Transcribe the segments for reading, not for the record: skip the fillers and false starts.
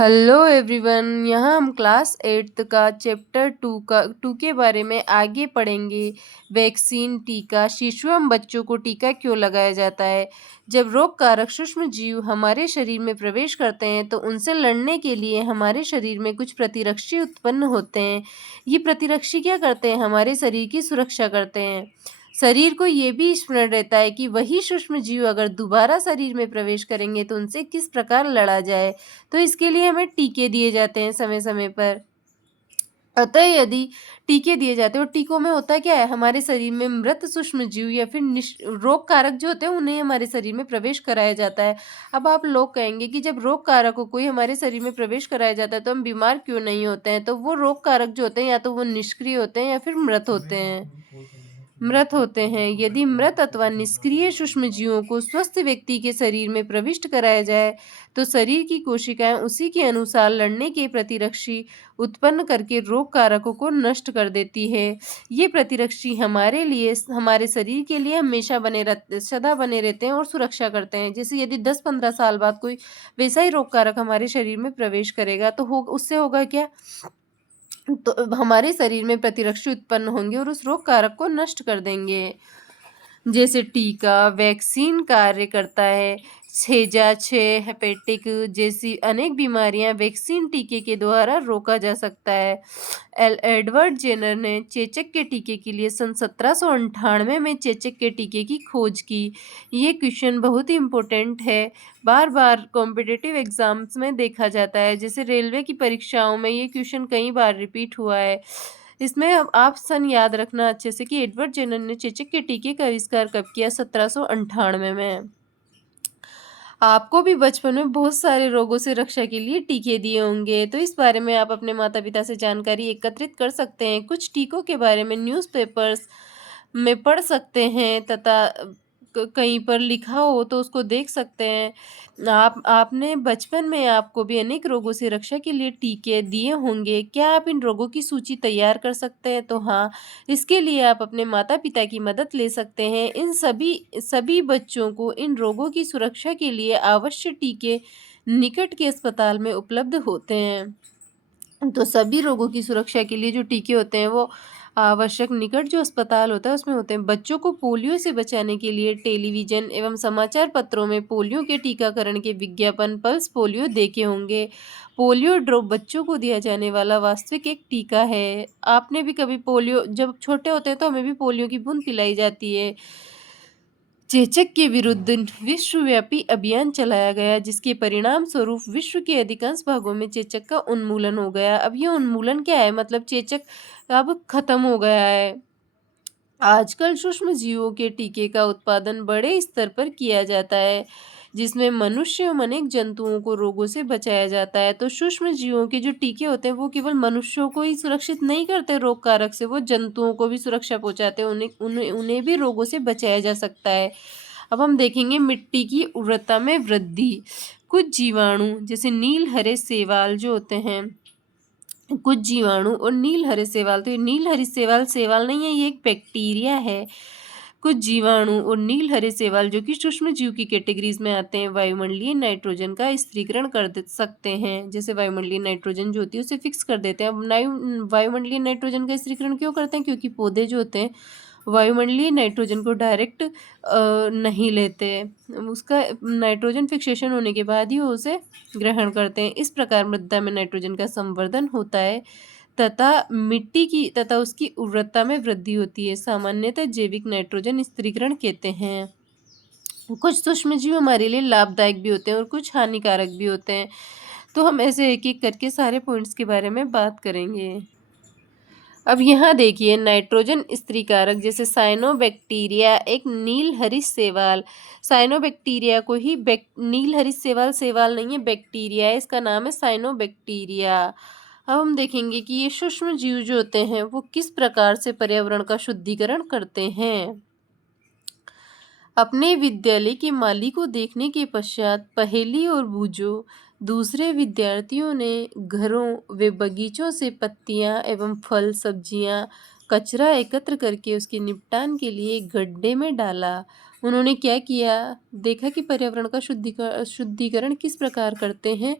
Hello everyone. यहाँ हम class 8th का चैप्टर 2 के बारे में आगे पढ़ेंगे। वैक्सीन टीका। शिशु एवं बच्चों को टीका क्यों लगाया जाता है? जब रोग कारक सूक्ष्म जीव हमारे शरीर में प्रवेश करते हैं तो उनसे लड़ने के लिए हमारे शरीर में कुछ प्रतिरक्षी उत्पन्न होते हैं। ये प्रतिरक्षी क्या करते हैं? हमारे शरीर की सुरक्षा करते हैं। शरीर को ये भी स्मरण रहता है कि वही सूक्ष्म जीव अगर दोबारा शरीर में प्रवेश करेंगे तो उनसे किस प्रकार लड़ा जाए। तो इसके लिए हमें टीके दिए जाते हैं समय-समय पर। अतः यदि टीके दिए जाते हैं और टीकों में होता क्या है, हमारे शरीर में मृत सूक्ष्म जीव या फिर रोग कारक जो होते हैं उन्हें हमारे शरीर में प्रवेश कराया जाता है। अब आप लोग कहेंगे कि जब रोग कारक को कोई हमारे शरीर में प्रवेश कराया जाता है तो हम बीमार क्यों नहीं होते हैं? तो वो रोग कारक जो होते हैं या तो वो निष्क्रिय होते हैं या फिर मृत होते हैं। यदि मृत अथवा निष्क्रिय सूक्ष्म जीवों को स्वस्थ व्यक्ति के शरीर में प्रविष्ट कराया जाए तो शरीर की कोशिकाएं उसी के अनुसार लड़ने के प्रतिरक्षी उत्पन्न करके रोग कारकों को नष्ट कर देती है। ये प्रतिरक्षी हमारे शरीर के लिए हमेशा सदा बने रहते हैं और सुरक्षा करते हैं। जैसे यदि 10-15 साल बाद कोई वैसा ही रोग कारक हमारे शरीर में प्रवेश करेगा तो उससे होगा क्या? तो हमारे शरीर में प्रतिरक्षी उत्पन्न होंगे और उस रोग कारक को नष्ट कर देंगे। जैसे टीका, वैक्सीन कार्य करता है। हैजा, क्षय, हेपेटिक जैसी अनेक बीमारियां वैक्सीन टीके के द्वारा रोका जा सकता है। एडवर्ड जेनर ने चेचक के टीके के लिए सन 1798 में चेचक के टीके की खोज की। ये क्वेश्चन बहुत ही इम्पोर्टेंट है, बार बार कॉम्पिटिटिव एग्जाम्स में देखा जाता है। जैसे रेलवे की परीक्षाओं में ये क्वेश्चन कई बार रिपीट हुआ है। इसमें अब आप सन याद रखना अच्छे से कि एडवर्ड जेनर ने चेचक के टीके का आविष्कार कब किया? 1798 में। आपको भी बचपन में बहुत सारे रोगों से रक्षा के लिए टीके दिए होंगे, तो इस बारे में आप अपने माता-पिता से जानकारी एकत्रित कर सकते हैं। कुछ टीकों के बारे में न्यूज़पेपर्स में पढ़ सकते हैं तथा कहीं पर लिखा हो तो उसको देख सकते हैं। आपने बचपन में आपको भी अनेक रोगों से रक्षा के लिए टीके दिए होंगे। क्या आप इन रोगों की सूची तैयार कर सकते हैं? तो हाँ, इसके लिए आप अपने माता-पिता की मदद ले सकते हैं। इन सभी सभी बच्चों को इन रोगों की सुरक्षा के लिए आवश्यक टीके निकट के अस्पताल में उपलब्ध होते हैं। तो सभी रोगों की सुरक्षा के लिए जो टीके होते हैं वो आवश्यक निकट जो अस्पताल होता है उसमें होते हैं। बच्चों को पोलियो से बचाने के लिए टेलीविजन एवं समाचार पत्रों में पोलियो के टीकाकरण के विज्ञापन पल्स पोलियो देखे होंगे। पोलियो ड्रॉप बच्चों को दिया जाने वाला वास्तविक एक टीका है। आपने भी कभी पोलियो, जब छोटे होते हैं तो हमें भी पोलियो की बूंद पिलाई जाती है। चेचक के विरुद्ध विश्वव्यापी अभियान चलाया गया जिसके परिणाम स्वरूप विश्व के अधिकांश भागों में चेचक का उन्मूलन हो गया। अब ये उन्मूलन क्या है? मतलब चेचक अब खत्म हो गया है। आजकल सूक्ष्म जीवों के टीके का उत्पादन बड़े स्तर पर किया जाता है जिसमें मनुष्य एवं अनेक जंतुओं को रोगों से बचाया जाता है। तो सूक्ष्म जीवों के जो टीके होते हैं वो केवल मनुष्यों को ही सुरक्षित नहीं करते रोग कारक से, वो जंतुओं को भी सुरक्षा पहुंचाते हैं। उन्हें उन्हें उन्हें भी रोगों से बचाया जा सकता है। अब हम देखेंगे मिट्टी की उर्वरता में वृद्धि। कुछ जीवाणु जैसे नील हरे शैवाल जो होते हैं, कुछ जीवाणु और नील हरे शैवाल, तो ये नील हरी शैवाल शैवाल नहीं है, ये एक बैक्टीरिया है। कुछ जीवाणु और नील हरे शैवाल जो कि सूक्ष्म जीव की कैटेगरीज में आते हैं वायुमंडलीय नाइट्रोजन का स्थिरीकरण कर सकते हैं। जैसे वायुमंडलीय नाइट्रोजन जो होती है उसे फिक्स कर देते हैं। अब वायुमंडलीय नाइट्रोजन का स्थिरीकरण क्यों करते हैं? क्योंकि पौधे जो होते हैं वायुमंडलीय नाइट्रोजन को डायरेक्ट नहीं लेते, उसका नाइट्रोजन फिक्सेशन होने के बाद ही वो उसे ग्रहण करते हैं। इस प्रकार मृदा में नाइट्रोजन का संवर्धन होता है तथा उसकी उर्वरता में वृद्धि होती है। सामान्यतः जैविक नाइट्रोजन स्थिरीकरण कहते हैं। कुछ सूक्ष्मजीव हमारे लिए लाभदायक भी होते हैं और कुछ हानिकारक भी होते हैं। तो हम ऐसे एक-एक करके सारे पॉइंट्स के बारे में बात करेंगे। अब यहाँ देखिए नाइट्रोजन स्त्रीकारक जैसे साइनोबैक्टीरिया एक नील हरित शैवाल। साइनोबैक्टीरिया को ही नील हरित शैवाल शैवाल नहीं है, बैक्टीरिया है, इसका नाम है साइनोबैक्टीरिया। अब हम देखेंगे कि ये सूक्ष्म जीव जो होते हैं वो किस प्रकार से पर्यावरण का शुद्धिकरण करते हैं। अपने विद्यालय के माली को देखने के पश्चात पहेली और बूझो दूसरे विद्यार्थियों ने घरों व बगीचों से पत्तियां एवं फल सब्जियां कचरा एकत्र करके उसके निपटान के लिए एक गड्ढे में डाला उन्होंने क्या किया, देखा कि पर्यावरण का शुद्धिकरण किस प्रकार करते हैं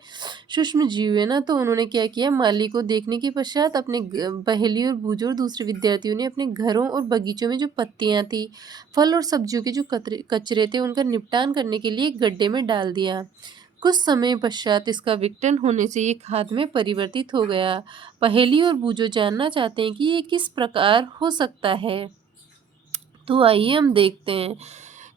सूक्ष्म जीव, है ना। तो उन्होंने क्या किया, माली को देखने के पश्चात अपने पहेली और बूझो और दूसरे विद्यार्थियों ने अपने घरों और बगीचों में जो पत्तियां थी, फल और सब्जियों के जो कचरे थे, उनका निपटान करने के लिए एक गड्ढे में डाल दिया। कुछ समय पश्चात इसका विघटन होने से ये खाद में परिवर्तित हो गया। पहेली और बूझो जानना चाहते हैं कि ये किस प्रकार हो सकता है। तो आइए हम देखते हैं।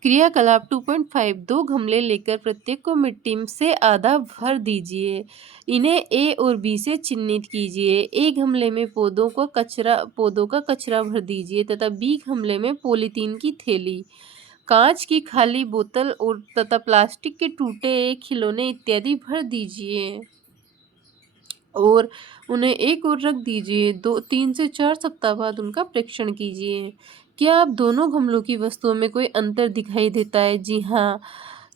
क्रियाकलाप 2.5, 2 गमले लेकर प्रत्येक को मिट्टी से आधा भर दीजिए। इन्हें ए और बी से चिन्हित कीजिए। ए गमले में पौधों का कचरा भर दीजिए तथा बी गमले में पॉलीथीन की थैली, कांच की खाली बोतल और तथा प्लास्टिक के टूटे खिलौने इत्यादि भर दीजिए और उन्हें एक ओर रख दीजिए। 3 से 4 सप्ताह बाद उनका परीक्षण कीजिए। क्या आप दोनों गमलों की वस्तुओं में कोई अंतर दिखाई देता है? जी हाँ।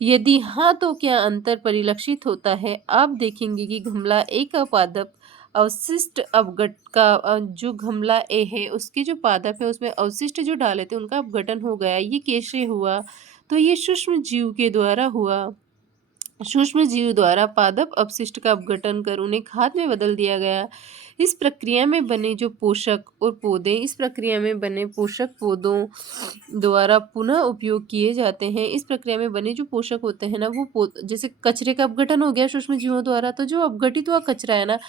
यदि हाँ, तो क्या अंतर परिलक्षित होता है? आप देखेंगे कि गमला ए का पादप अवशिष्ट अपघट का जो गमला ए है उसके जो पादप है उसमें अवशिष्ट जो डाले थे उनका अपघटन हो गया। ये कैसे हुआ? तो ये सूक्ष्म जीव के द्वारा हुआ। सूक्ष्म जीव द्वारा पादप अपशिष्ट का अपघटन कर उन्हें खाद में बदल दिया गया। इस प्रक्रिया में बने जो पोषक और पौधे इस प्रक्रिया में बने पोषक पौधों द्वारा पुनः उपयोग किए जाते हैं। इस प्रक्रिया में बने जो पोषक होते हैं ना, वो जैसे कचरे का अपघटन हो गया सूक्ष्म जीवों द्वारा, तो जो अपघटित हुआ कचरा है ना,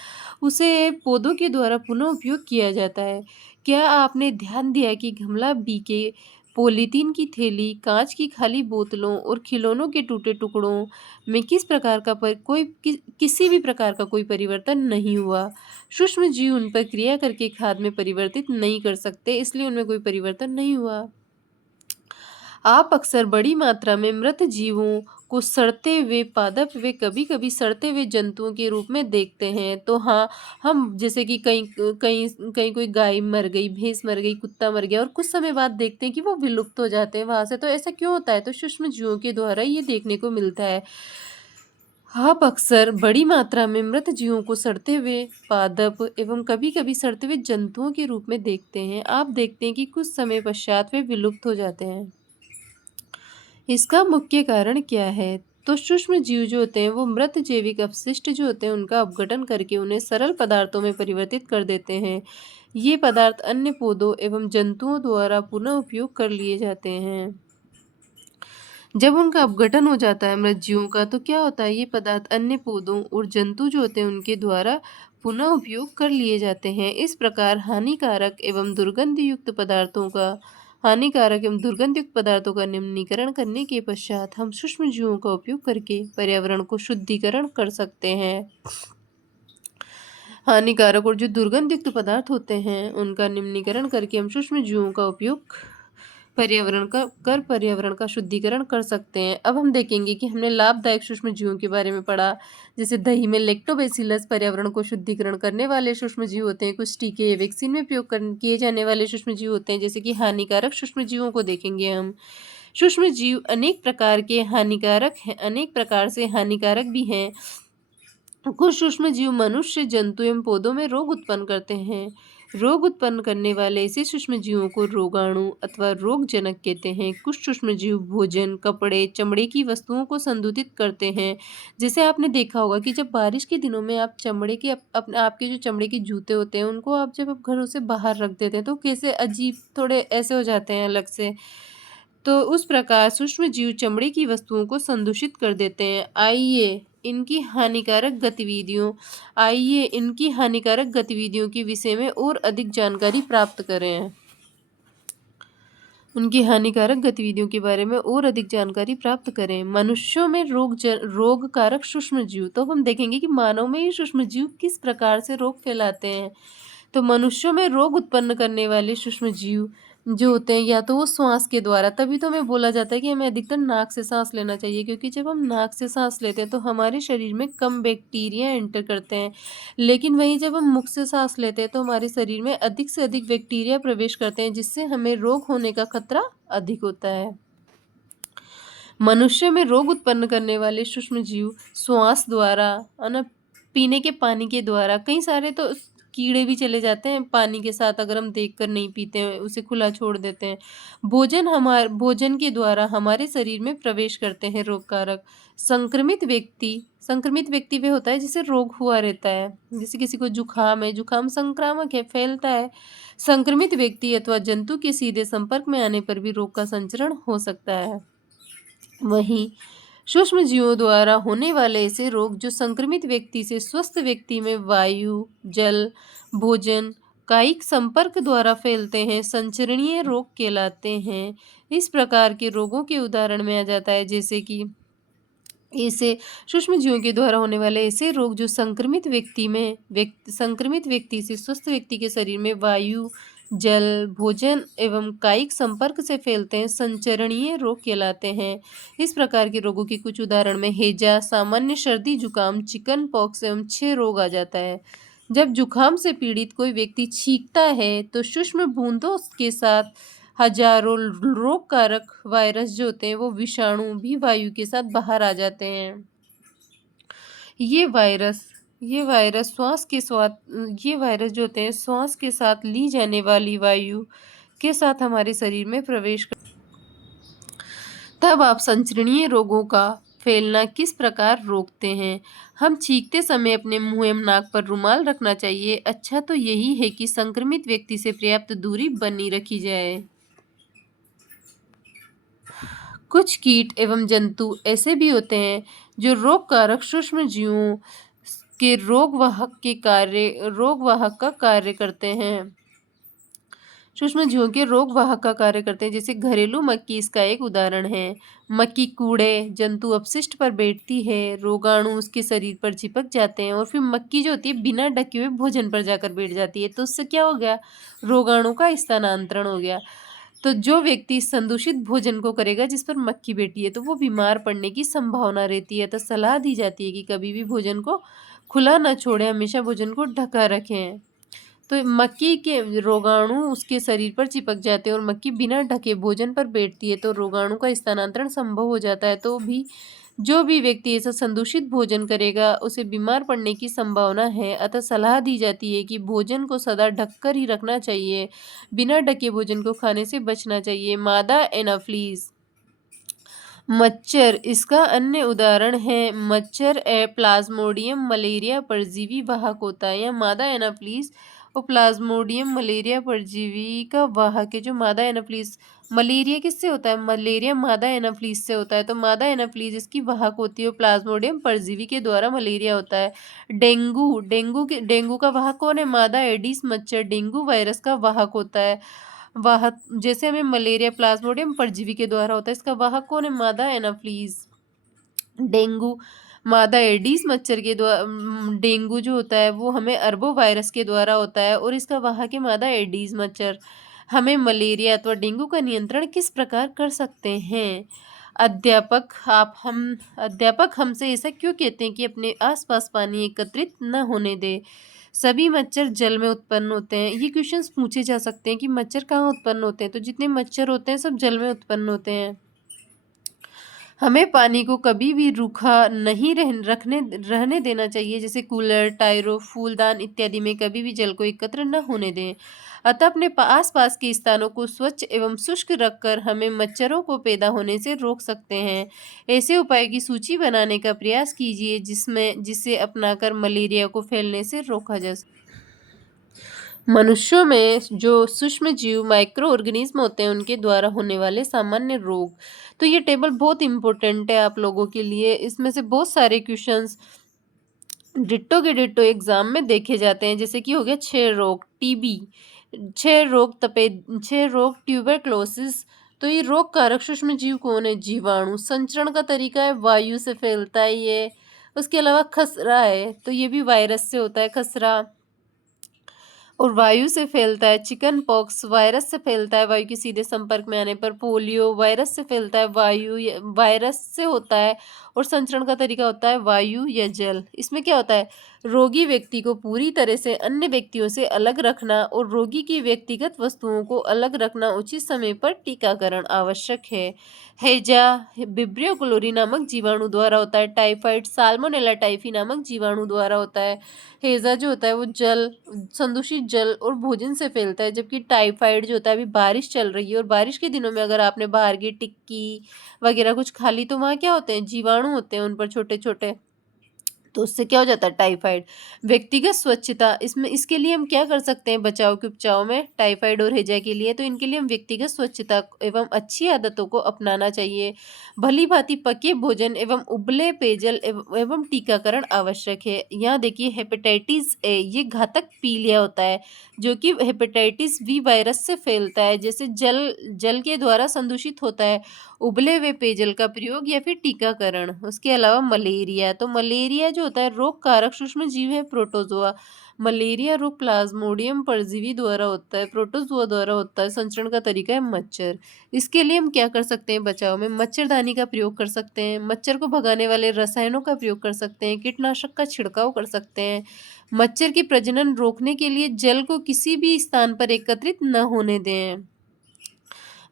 उसे पौधों के द्वारा पुनः उपयोग किया जाता है। क्या आपने ध्यान दिया कि गमला बी के पॉलीथीन की थैली, कांच की खाली बोतलों और खिलौनों के टूटे टुकड़ों में किसी भी प्रकार का कोई परिवर्तन नहीं हुआ। सूक्ष्म जीव उन पर क्रिया करके खाद में परिवर्तित नहीं कर सकते, इसलिए उनमें कोई परिवर्तन नहीं हुआ। आप अक्सर बड़ी मात्रा में मृत जीवों को सड़ते हुए पादप व कभी-कभी सड़ते हुए जंतुओं के रूप में देखते हैं। तो हाँ, हम जैसे कि कहीं कहीं कहीं कोई गाय मर गई, भैंस मर गई, कुत्ता मर गया और कुछ समय बाद देखते हैं कि वो विलुप्त हो जाते हैं वहां से। तो ऐसा क्यों होता है? तो सूक्ष्म जीवों के द्वारा ये देखने को मिलता है। आप अक्सर बड़ी मात्रा में मृत जीवों को सड़ते हुए पादप एवं कभी-कभी सड़ते हुए जंतुओं के रूप में देखते हैं। आप देखते हैं कि कुछ समय पश्चात वे विलुप्त हो जाते हैं। इसका मुख्य कारण क्या है? तो सूक्ष्म जीव जो होते हैं वो मृत जैविक अपशिष्ट जो होते हैं उनका अपघटन करके उन्हें सरल पदार्थों में परिवर्तित कर देते हैं। ये पदार्थ अन्य पौधों एवं जंतुओं द्वारा पुनः उपयोग कर लिए जाते हैं। जब उनका अपघटन हो जाता है मृत जीवों का, तो क्या होता है, ये पदार्थ अन्य पौधों और जंतु जो होते हैं उनके द्वारा पुनः उपयोग कर लिए जाते हैं। इस प्रकार हानिकारक एवं दुर्गंधयुक्त पदार्थों का निम्नीकरण करने के पश्चात हम सूक्ष्म जीवों का उपयोग करके पर्यावरण को शुद्धिकरण कर सकते हैं। हानिकारक और जो दुर्गंधयुक्त पदार्थ होते हैं उनका निम्नीकरण करके हम सूक्ष्म जीवों का उपयोग पर्यावरण का शुद्धिकरण कर सकते हैं। अब हम देखेंगे कि हमने लाभदायक सूक्ष्म जीवों के बारे में पढ़ा। जैसे दही में लैक्टोबैसिलस पर्यावरण को शुद्धिकरण करने वाले सूक्ष्म जीव होते हैं। कुछ टीके वैक्सीन में प्रयोग किए जाने वाले सूक्ष्म जीव होते हैं। जैसे कि हानिकारक सूक्ष्म जीवों को देखेंगे हम। सूक्ष्म जीव अनेक प्रकार से हानिकारक भी हैं। कुछ सूक्ष्म जीव मनुष्य, जंतु एवं पौधों में रोग उत्पन्न करते हैं। रोग उत्पन्न करने वाले ऐसे सूक्ष्म जीवों को रोगाणु अथवा रोगजनक कहते हैं। कुछ सूक्ष्म जीव भोजन, कपड़े, चमड़े की वस्तुओं को संदूषित करते हैं। जैसे आपने देखा होगा कि जब बारिश के दिनों में आप चमड़े के अपने आपके जो चमड़े के जूते होते हैं उनको आप घरों से बाहर रख देते हैं तो कैसे अजीब थोड़े ऐसे हो जाते हैं अलग से। तो उस प्रकार सूक्ष्म जीव चमड़े की वस्तुओं को संदूषित कर देते हैं। आइए इनकी हानिकारक गतिविधियों के विषय में और अधिक जानकारी प्राप्त करें। उनकी हानिकारक गतिविधियों के बारे में और अधिक जानकारी प्राप्त करें। मनुष्यों में रोगकारक सूक्ष्म जीव, तो हम देखेंगे कि मानव में ये सूक्ष्म जीव किस प्रकार से रोग फैलाते हैं। तो मनुष्यों में रोग उत्पन्न करने वाले सूक्ष्म जीव जो होते हैं या तो वो श्वास के द्वारा, तभी तो हमें बोला जाता है कि हमें अधिकतर नाक से सांस लेना चाहिए, क्योंकि जब हम नाक से सांस लेते हैं तो हमारे शरीर में कम बैक्टीरिया एंटर करते हैं। लेकिन वहीं जब हम मुख से सांस लेते हैं तो हमारे शरीर में अधिक से अधिक बैक्टीरिया प्रवेश करते हैं, जिससे हमें रोग होने का खतरा अधिक होता है। मनुष्य में रोग उत्पन्न करने वाले सूक्ष्म जीव श्वास द्वारा, है ना, पीने के पानी के द्वारा, कई सारे तो कीड़े भी चले जाते हैं पानी के साथ अगर हम देखकर नहीं पीते हैं, उसे खुला छोड़ देते हैं। भोजन के द्वारा हमारे शरीर में प्रवेश करते हैं रोगकारक। संक्रमित व्यक्ति वह होता है जिसे रोग हुआ रहता है। जैसे किसी को जुखाम है, जुखाम संक्रामक है, फैलता है। संक्रमित व्यक्ति अथवा जंतु के सीधे संपर्क में आने पर भी रोग का संचरण हो सकता है। वहीं सूक्ष्म जीवों द्वारा होने वाले ऐसे रोग जो संक्रमित व्यक्ति से स्वस्थ व्यक्ति में वायु, जल, भोजन, कायिक संपर्क द्वारा फैलते हैं, संचरणीय रोग कहलाते हैं। इस प्रकार के रोगों के उदाहरण में आ जाता है जैसे कि ऐसे सूक्ष्म जीवों के द्वारा होने वाले ऐसे रोग जो संक्रमित व्यक्ति से स्वस्थ व्यक्ति के शरीर में वायु, जल, भोजन एवं कायिक संपर्क से फैलते हैं, संचरणीय रोग कहलाते हैं। इस प्रकार के रोगों के कुछ उदाहरण में हैजा, सामान्य सर्दी जुकाम, चिकन पॉक्स एवं क्षय रोग आ जाता है। जब जुखाम से पीड़ित कोई व्यक्ति छींकता है तो सूक्ष्म बूंदों के साथ हजारों रोगकारक वायरस जो होते हैं वो विषाणु भी वायु के साथ बाहर आ जाते हैं। ये वायरस ये वायरस जो होते हैं श्वास के साथ ली जाने वाली वायु के साथ हमारे शरीर में प्रवेश कर तब आप संचरणीय रोगों का फैलना किस प्रकार रोकते हैं? हम छींकते समय अपने मुंह एवं नाक पर रुमाल रखना चाहिए। अच्छा तो यही है कि संक्रमित व्यक्ति से पर्याप्त दूरी बनी रखी जाए। कुछ कीट एवं जंतु ऐसे भी होते हैं जो रोगकारक सूक्ष्म जीवों के रोगवाहक का कार्य करते हैं। सूक्ष्म जीवों के रोगवाहक का कार्य करते हैं जैसे घरेलू मक्खी इसका एक उदाहरण है। मक्खी कूड़े जंतु अपशिष्ट पर बैठती है, रोगाणु उसके शरीर पर चिपक जाते हैं और फिर मक्खी जो होती है बिना ढके हुए भोजन पर जाकर बैठ जाती है, तो उससे क्या हो गया? रोगाणु का स्थानांतरण हो गया। तो जो व्यक्ति संदूषित भोजन को करेगा जिस पर मक्खी बैठी है तो वो बीमार पड़ने की संभावना रहती है। तो सलाह दी जाती है कि कभी भी भोजन को खुला ना छोड़ें, हमेशा भोजन को ढका रखें। तो मक्खी के रोगाणु उसके शरीर पर चिपक जाते हैं और मक्खी बिना ढके भोजन पर बैठती है तो रोगाणु का स्थानांतरण संभव हो जाता है। तो भी जो भी व्यक्ति ऐसा संदूषित भोजन करेगा उसे बीमार पड़ने की संभावना है। अतः सलाह दी जाती है कि भोजन को सदा ढककर ही रखना चाहिए, बिना ढके भोजन को खाने से बचना चाहिए। मादा एनाफ्लीज मच्छर इसका अन्य उदाहरण है। मच्छर प्लाज्मोडियम मलेरिया परजीवी वाहक होता है। यह मादा एनाफ्लीज और प्लाज्मोडियम मलेरिया परजीवी का वाहक है। जो मादा एनाफ्लीज मलेरिया किससे होता है? मलेरिया मादा एनाफ्लीज से होता है। तो मादा एनाफ्लीज इसकी वाहक होती है और प्लाज्मोडियम परजीवी के द्वारा मलेरिया होता है। डेंगू का वाहक कौन है? मादा एडिस मच्छर डेंगू वायरस का वाहक होता है। वाहक जैसे हमें मलेरिया प्लाज्मोडियम परजीवी के द्वारा होता है, इसका वाहक कौन है? मादा एनाफ्लीज। डेंगू मादा एडीज मच्छर के द्वारा डेंगू जो होता है वो हमें अरबो वायरस के द्वारा होता है और इसका वाहक है मादा एडीज मच्छर। हमें मलेरिया अथवा डेंगू का नियंत्रण किस प्रकार कर सकते हैं? अध्यापक हमसे ऐसा क्यों कहते हैं कि अपने आसपास पानी एकत्रित न होने दे? सभी मच्छर जल में उत्पन्न होते हैं। ये क्वेश्चंस पूछे जा सकते हैं कि मच्छर कहाँ उत्पन्न होते हैं? तो जितने मच्छर होते हैं सब जल में उत्पन्न होते हैं। हमें पानी को कभी भी रूखा नहीं रहने देना चाहिए। जैसे कूलर, टायरों, फूलदान इत्यादि में कभी भी जल को एकत्र न होने दें। अतः अपने आसपास के स्थानों को स्वच्छ एवं शुष्क रखकर हमें मच्छरों को पैदा होने से रोक सकते हैं। ऐसे उपाय की सूची बनाने का प्रयास कीजिए जिसे अपनाकर मलेरिया को फैलने से रोका जा सके। मनुष्यों में जो सूक्ष्म जीव माइक्रो ऑर्गेनिज्म होते हैं उनके द्वारा होने वाले सामान्य रोग। तो ये टेबल बहुत इंपॉर्टेंट है आप लोगों के लिए। इसमें से बहुत सारे क्वेश्चंस डिट्टो के डिट्टो एग्जाम में देखे जाते हैं। जैसे कि हो गया क्षय रोग, टीबी, क्षय रोग ट्यूबरक्लोसिस। तो ये रोग कारक सूक्ष्म जीव कौन है? जीवाणु। संचरण का तरीका है वायु से फैलता है ये। उसके अलावा खसरा है, तो ये भी वायरस से होता है खसरा और वायु से फैलता है। चिकन पॉक्स वायरस से फैलता है वायु के सीधे संपर्क में आने पर। पोलियो वायरस से फैलता है वायरस से होता है और संचरण का तरीका होता है वायु या जल। इसमें क्या होता है, रोगी व्यक्ति को पूरी तरह से अन्य व्यक्तियों से अलग रखना और रोगी की व्यक्तिगत वस्तुओं को अलग रखना उचित समय पर टीकाकरण आवश्यक है। हैजा विब्रियो क्लोरी नामक जीवाणु द्वारा होता है। टाइफाइड साल्मोनेला टाइफी नामक जीवाणु द्वारा होता है। हैजा जो होता है वो जल, संदूषित जल और भोजन से फैलता है, जबकि टाइफाइड जो होता है, अभी बारिश चल रही है और बारिश के दिनों में अगर आपने बाहर की टिक्की वगैरह कुछ खा ली तो वहाँ क्या होते हैं, जीवाणु होते हैं उन पर छोटे छोटे, तो उससे क्या हो जाता है, टाइफाइड। व्यक्तिगत स्वच्छता, इसमें इसके लिए हम क्या कर सकते हैं बचाव के उपचाव में टाइफाइड और हैजा के लिए, तो इनके लिए हम व्यक्तिगत स्वच्छता एवं अच्छी आदतों को अपनाना चाहिए। भली भांति पके भोजन एवं उबले पेयजल एवं टीकाकरण आवश्यक है। यहाँ देखिए हेपेटाइटिस ए ये घातक पीलिया होता है, जो कि हेपेटाइटिस बी वायरस से फैलता है, जैसे जल जल के द्वारा संदूषित होता है, उबले हुए पेयजल का प्रयोग या फिर टीकाकरण। उसके अलावा मलेरिया, तो मलेरिया जो होता है रोग कारक सूक्ष्म जीव है प्रोटोजोआ। मलेरिया रोग प्लाज्मोडियम परजीवी द्वारा होता है, प्रोटोजोआ द्वारा होता है। संचरण का तरीका है मच्छर। इसके लिए हम क्या कर सकते हैं बचाव में, मच्छरदानी का प्रयोग कर सकते हैं, मच्छर को भगाने वाले रसायनों का प्रयोग कर सकते हैं, कीटनाशक का छिड़काव कर सकते हैं। मच्छर की प्रजनन रोकने के लिए जल को किसी भी स्थान पर एकत्रित न होने दें।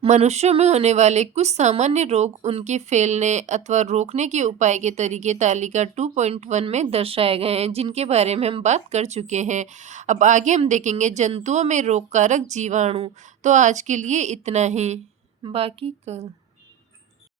मनुष्यों में होने वाले कुछ सामान्य रोग, उनके फैलने अथवा रोकने के उपाय के तरीके तालिका 2.1 में दर्शाए गए हैं, जिनके बारे में हम बात कर चुके हैं। अब आगे हम देखेंगे जंतुओं में रोगकारक जीवाणु। तो आज के लिए इतना ही, बाकी कल।